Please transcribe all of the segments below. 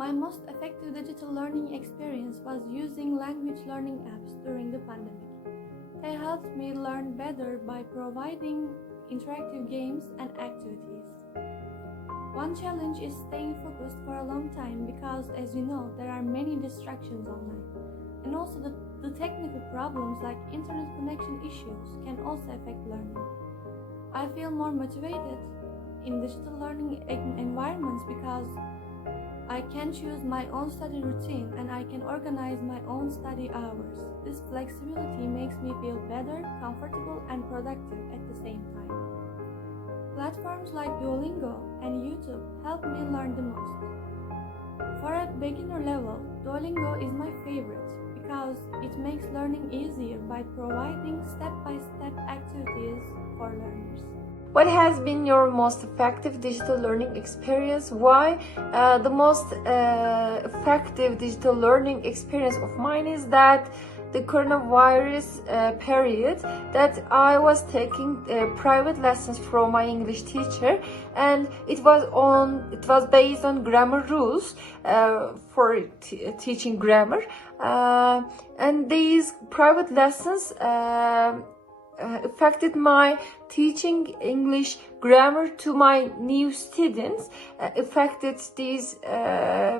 My most effective digital learning experience was using language learning apps during the pandemic. They helped me learn better by providing interactive games and activities. One challenge is staying focused for a long time because, as you know, there are many distractions online. And also the technical problems like internet connection issues can also affect learning. I feel more motivated in digital learning environments because I can choose my own study routine and I can organize my own study hours. This flexibility makes me feel better, comfortable, and productive at the same time. Platforms like Duolingo and YouTube help me learn the most. For a beginner level, Duolingo is my favorite because it makes learning easier by providing step-by-step activities for learners. What has been your most effective digital learning experience? Why? The most effective digital learning experience of mine is that the coronavirus period that I was taking private lessons from my English teacher, and it was based on grammar rules for teaching grammar, and these private lessons affected my teaching English grammar to my new students, affected this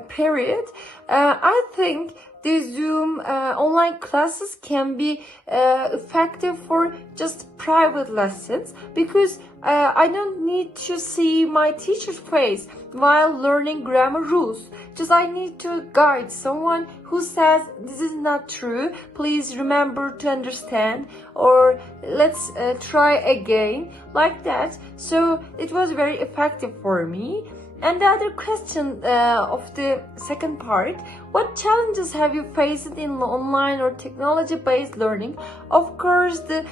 period. I think the Zoom online classes can be effective for just private lessons because I don't need to see my teacher's face while learning grammar rules. Just I need to guide someone who says this is not true, please remember to understand, or let's try again, like that. So it was very effective for me. And the other question of the second part, what challenges have you faced in online or technology-based learning? Of course, the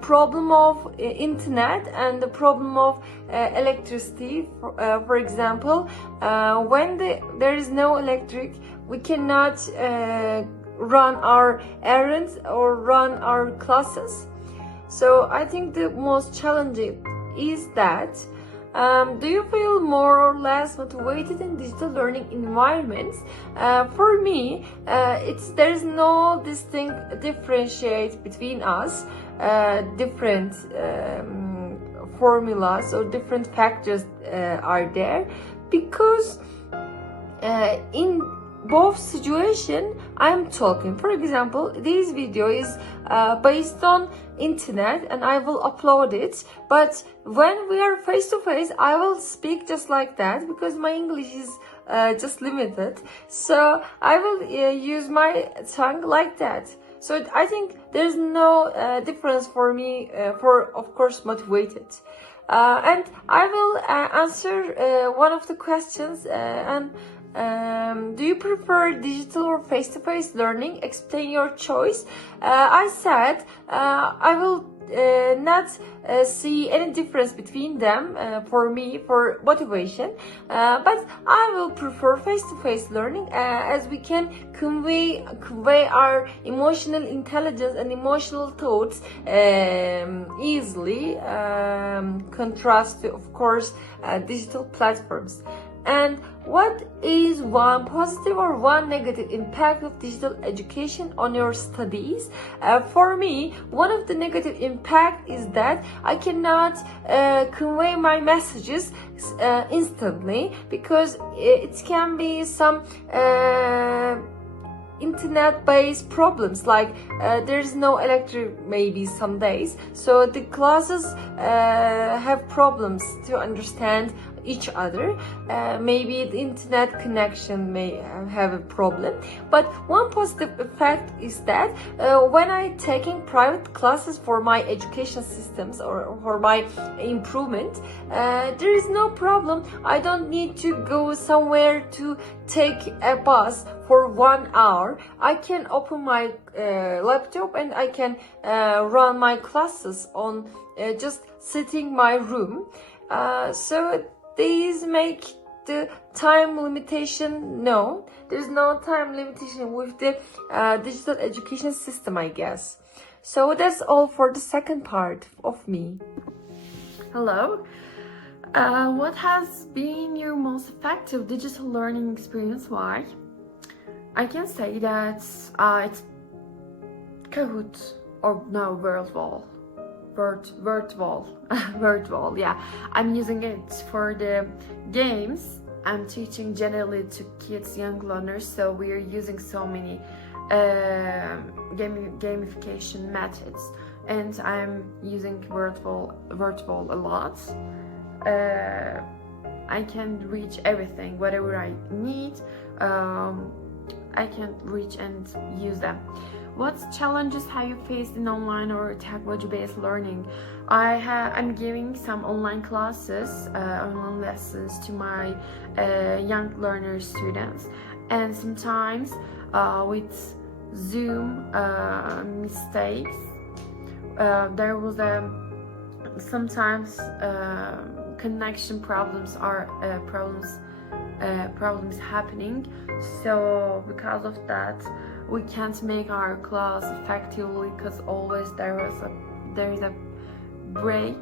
problem of internet and the problem of electricity. For example, when there is no electric, we cannot run our errands or run our classes. So I think the most challenging is that do you feel more or less motivated in digital learning environments? For me, there is no distinct differentiate between us, different formulas or different factors are there, because in both situation I'm talking. For example, this video is based on internet and I will upload it, but when we are face to face I will speak just like that because my English is just limited, so I will use my tongue like that. So I think there's no difference for me for, of course, motivated. And I will answer one of the questions do you prefer digital or face-to-face learning? Explain your choice. I said I will not see any difference between them for me, for motivation, but I will prefer face-to-face learning as we can convey our emotional intelligence and emotional thoughts easily, contrast to, of course, digital platforms. And what is one positive or one negative impact of digital education on your studies? For me, one of the negative impact is that I cannot convey my messages instantly because it can be some internet-based problems, like there's no electric maybe some days, so the classes have problems to understand each other. Maybe the internet connection may have a problem, but one positive effect is that when I'm taking private classes for my education systems or for my improvement, there is no problem. I don't need to go somewhere to take a bus for 1 hour. I can open my laptop and I can run my classes on just sitting my room. So these make the time limitation. No, there's no time limitation with the digital education system, I guess. So that's all for the second part of me. Hello. What has been your most effective digital learning experience? Why? I can say that it's Kahoot or no WordWall. WordWall. WordWall, yeah. I'm using it for the games. I'm teaching generally to kids, young learners, so we are using so many gamification methods, and I'm using WordWall a lot. I can reach everything, whatever I need. I can reach and use them. What challenges have you faced in online or technology-based learning? I'm giving some online classes, online lessons to my young learner students, and sometimes with Zoom mistakes, there was sometimes connection problems are problems happening. So because of that, we can't make our class effectively because always there is a break,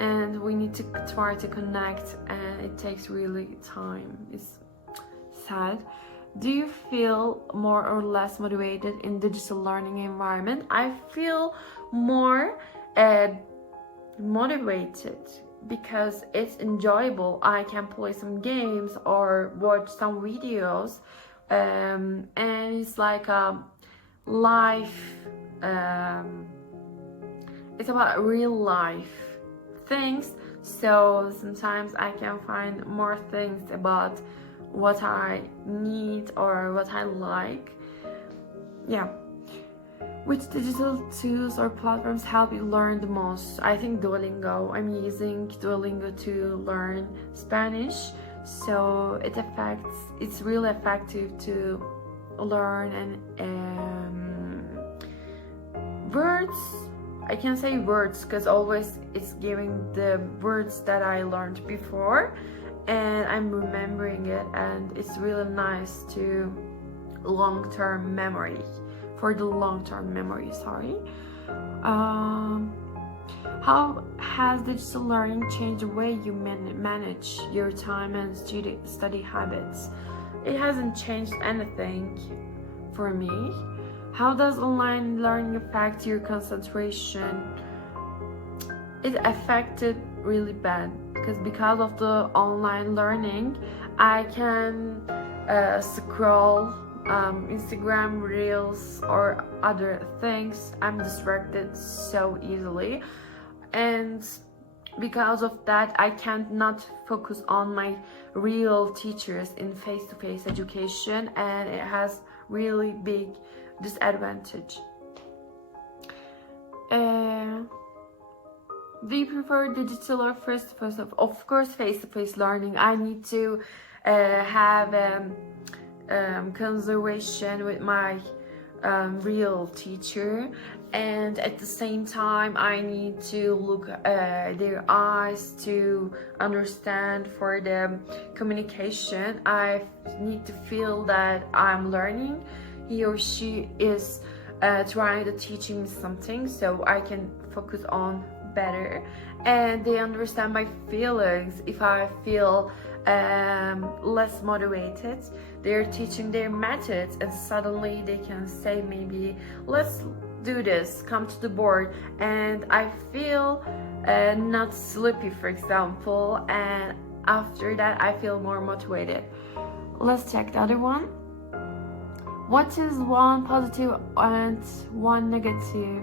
and we need to try to connect, and it takes really time. It's sad. Do you feel more or less motivated in digital learning environment? I feel more motivated because it's enjoyable. I can play some games or watch some videos, and it's like a life. It's about real life things. So sometimes I can find more things about what I need or what I like. Yeah. Which digital tools or platforms help you learn the most? I think Duolingo. I'm using Duolingo to learn Spanish, so it's really effective to learn words. I can say words because always it's giving the words that I learned before, and I'm remembering it, and it's really nice to long-term memory. For the long-term memory, sorry. How has digital learning changed the way you manage your time and study habits? It hasn't changed anything for me. How does online learning affect your concentration? It affected really bad because of the online learning, I can scroll Instagram reels or other things. I'm distracted so easily, and because of that I can't not focus on my real teachers in face-to-face education, and it has really big disadvantage. Do you prefer digital or face-to-face? Of course face-to-face learning. I need to have conversation with my real teacher, and at the same time I need to look their eyes to understand for the communication. I need to feel that I'm learning, he or she is trying to teach me something, so I can focus on better, and they understand my feelings. If I feel less motivated, they're teaching their methods, and suddenly they can say maybe let's do this, come to the board, and I feel not sleepy, for example, and after that I feel more motivated. Let's check the other one. What is one positive and one negative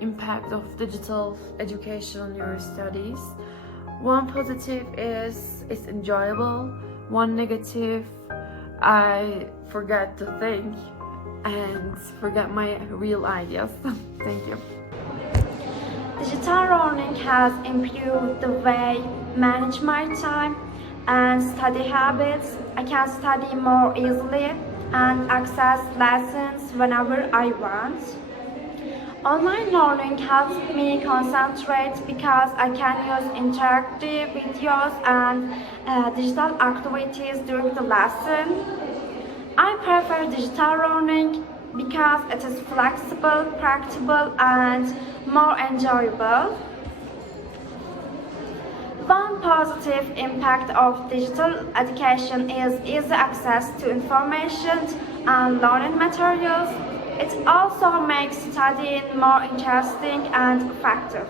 impact of digital education on your studies? One positive is it's enjoyable. One negative, I forgot to think and forget my real ideas. Thank you. Digital learning has improved the way I manage my time and study habits. I can study more easily and access lessons whenever I want. Online learning helps me concentrate because I can use interactive videos and digital activities during the lesson. I prefer digital learning because it is flexible, practical, and more enjoyable. One positive impact of digital education is easy access to information and learning materials. It also makes studying more interesting and effective.